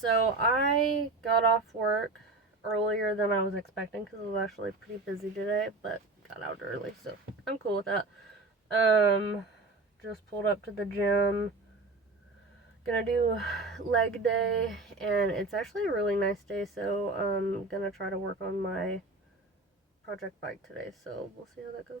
So I got off work earlier than I was expecting because it was actually pretty busy today, but got out early, so I'm cool with that. Just pulled up to the gym. Gonna do leg day, and it's actually a really nice day, so I'm gonna try to work on my project bike today, so we'll see how that goes.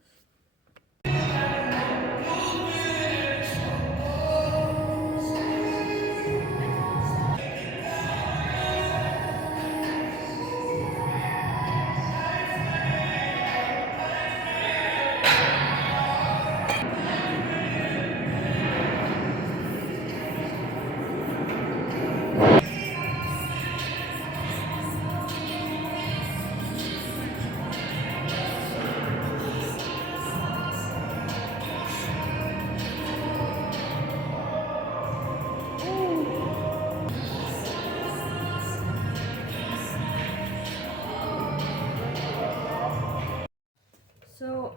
So,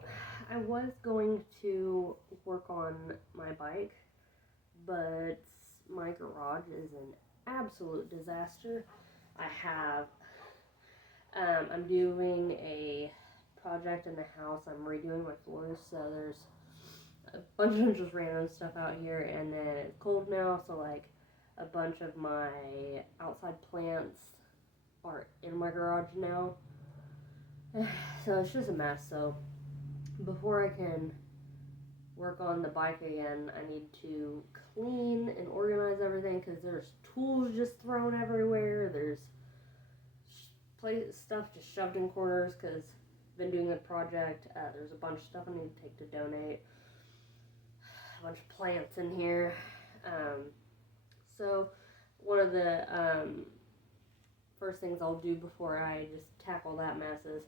I was going to work on my bike, but my garage is an absolute disaster. I'm doing a project in the house. I'm redoing my floors, so there's a bunch of just random stuff out here, and then it's cold now, so like a bunch of my outside plants are in my garage now. So it's just a mess. So before I can work on the bike again, I need to clean and organize everything because there's tools just thrown everywhere. There's stuff just shoved in corners because I've been doing a project. There's a bunch of stuff I need to take to donate. A bunch of plants in here. So one of the first things I'll do before I just tackle that mess is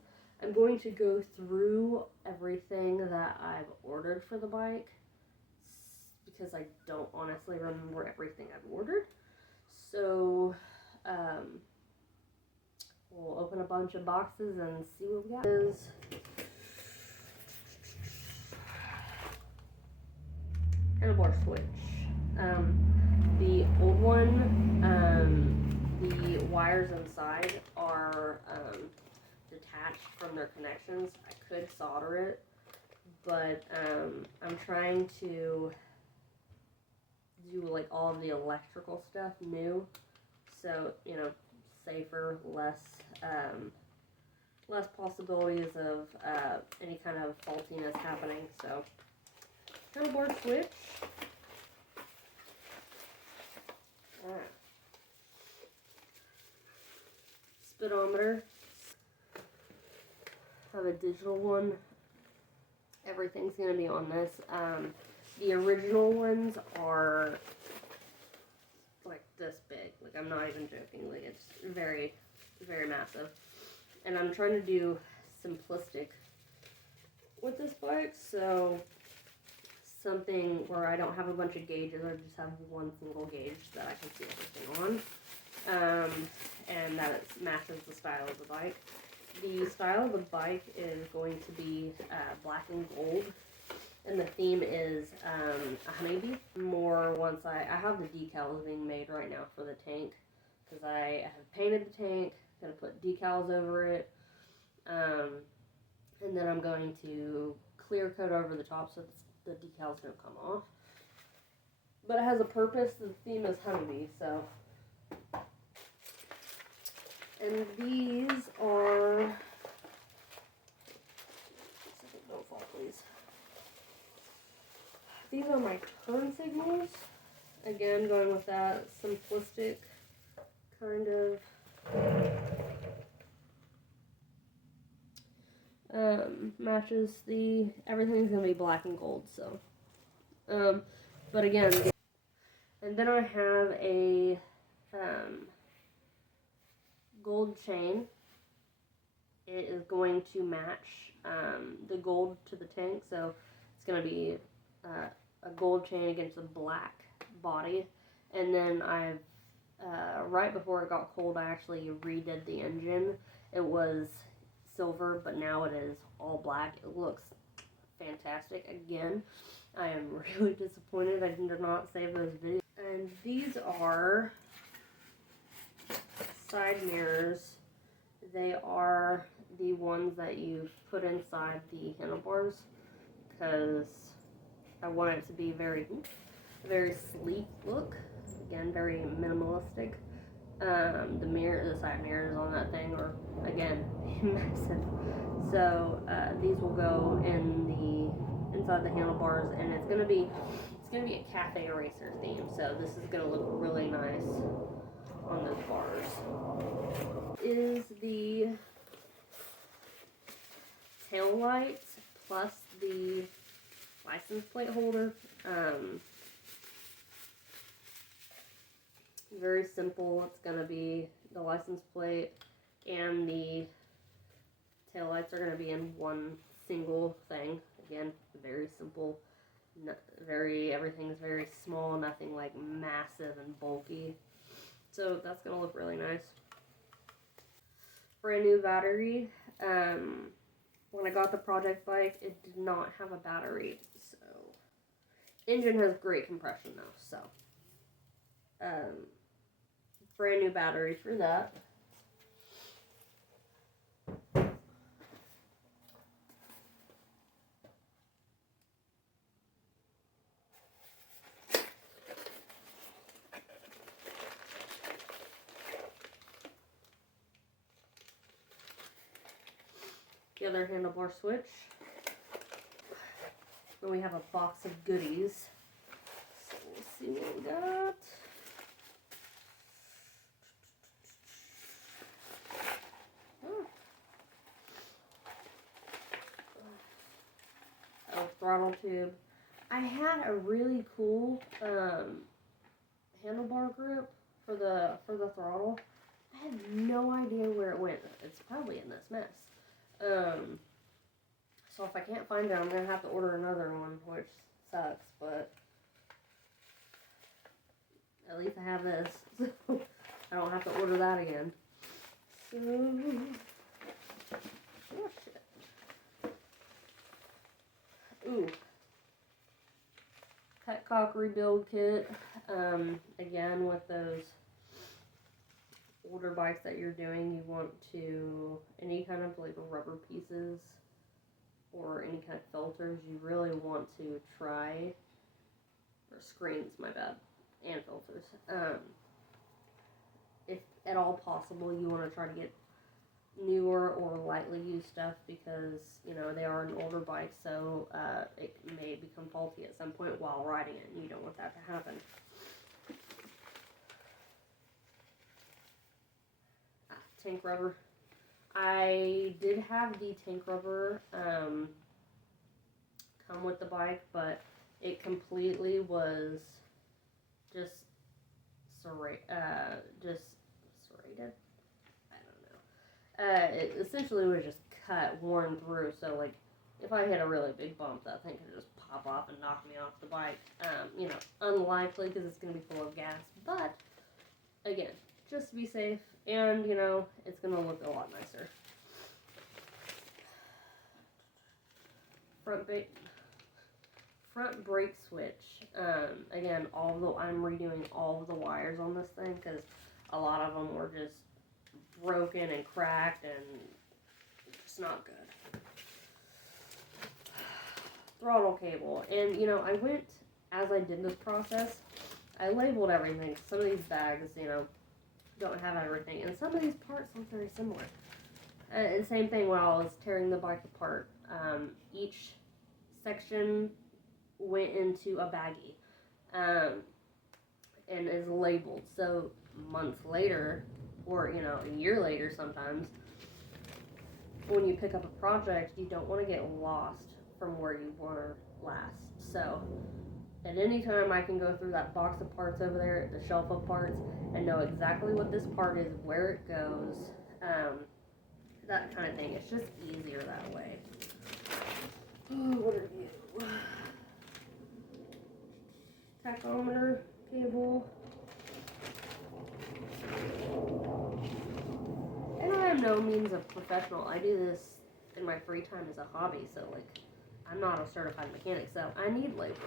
I'm going to go through everything that I've ordered for the bike because I don't honestly remember everything I've ordered. So we'll open a bunch of boxes and see what we got. Handlebar switch. The old one, the wires inside are detached from their connections. I could solder it, but I'm trying to do like all of the electrical stuff new, so safer, less possibilities of any kind of faultiness happening. So handlebar switch. Speedometer. I have a digital one. Everything's going to be on this. The original ones are like this big. Like, I'm not even joking. Like, it's very, very massive. And I'm trying to do simplistic with this bike, so something where I don't have a bunch of gauges. I just have one single gauge that I can see everything on, and that it matches the style of the bike. The style of the bike is going to be black and gold, and the theme is a honeybee. Once I have the decals being made right now for the tank, because I have painted the tank, gonna put decals over it, and then I'm going to clear coat over the top so the decals don't come off. But it has a purpose. The theme is honeybee, so. And these are, don't fall please. These are my turn signals. Again, going with that simplistic kind of matches everything's gonna be black and gold, so but again, and then I have a gold chain. It is going to match the gold to the tank, so it's going to be a gold chain against a black body. And then I've right before it got cold, I actually redid the engine. It was silver, but now it is all black. It looks fantastic. Again, I am really disappointed I did not save those videos. And these are side mirrors. They are the ones that you put inside the handlebars because I want it to be very sleek look. Again, very minimalistic. The side mirrors on that thing are, again, massive. So these will go inside the handlebars, and it's gonna be a cafe racer theme. So this is gonna look really nice on those bars. Is the tail lights plus the license plate holder. Very simple. It's going to be the license plate and the tail lights are going to be in one single thing. Again, very simple. Everything's very small, nothing like massive and bulky. So that's going to look really nice. Brand new battery. When I got the project bike, it did not have a battery. So engine has great compression though. So brand new battery for that. The other handlebar switch. Then we have a box of goodies. So we'll see what we got. Oh, throttle tube. I had a really cool handlebar grip for the throttle. I have no idea where it went. It's probably in this mess. So if I can't find it, I'm gonna have to order another one, which sucks, but at least I have this. I don't have to order that again. So, oh shit. Ooh. Petcock rebuild kit. Again, with those older bikes that you're doing, you want to, any kind of like rubber pieces or any kind of filters, you really want to try, or screens, my bad, and filters. If at all possible, you want to try to get newer or lightly used stuff because, you know, they are an older bike, so it may become faulty at some point while riding it, and you don't want that to happen. Tank rubber. I did have the tank rubber come with the bike, but it completely was just serrated. I don't know. It essentially was just cut, worn through. So like, if I hit a really big bump, that thing could just pop off and knock me off the bike. You know, unlikely because it's going to be full of gas. But again, just to be safe, and you know, it's going to look a lot nicer. Front brake switch. Again, I'm redoing all of the wires on this thing because a lot of them were just broken and cracked and just not good. Throttle cable. And you know, as I did this process, I labeled everything. Some of these bags, you know, don't have everything, and some of these parts look very similar. And same thing while I was tearing the bike apart. Each section went into a baggie and is labeled. So months later, or you know, a year later sometimes, when you pick up a project, you don't want to get lost from where you were last. So at any time I can go through that box of parts over there, the shelf of parts, and know exactly what this part is, where it goes, that kind of thing. It's just easier that way. What are you? Tachometer cable. And I am no means a professional. I do this in my free time as a hobby, so like, I'm not a certified mechanic, so I need labels.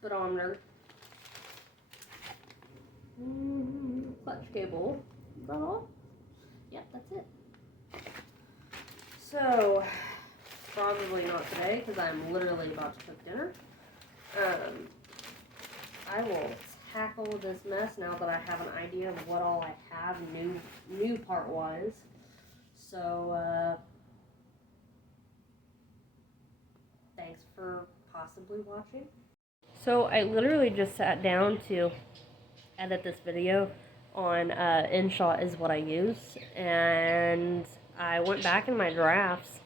Speedometer. clutch cable. Is that all? Yep, that's it. So, probably not today because I'm literally about to cook dinner. I will tackle this mess now that I have an idea of what all I have new part-wise. So, thanks for possibly watching. So I literally just sat down to edit this video on InShot is what I use, and I went back in my drafts,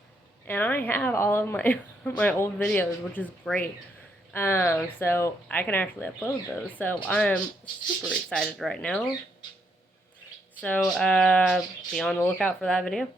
and I have all of my my old videos, which is great. So I can actually upload those. So I'm super excited right now. So be on the lookout for that video.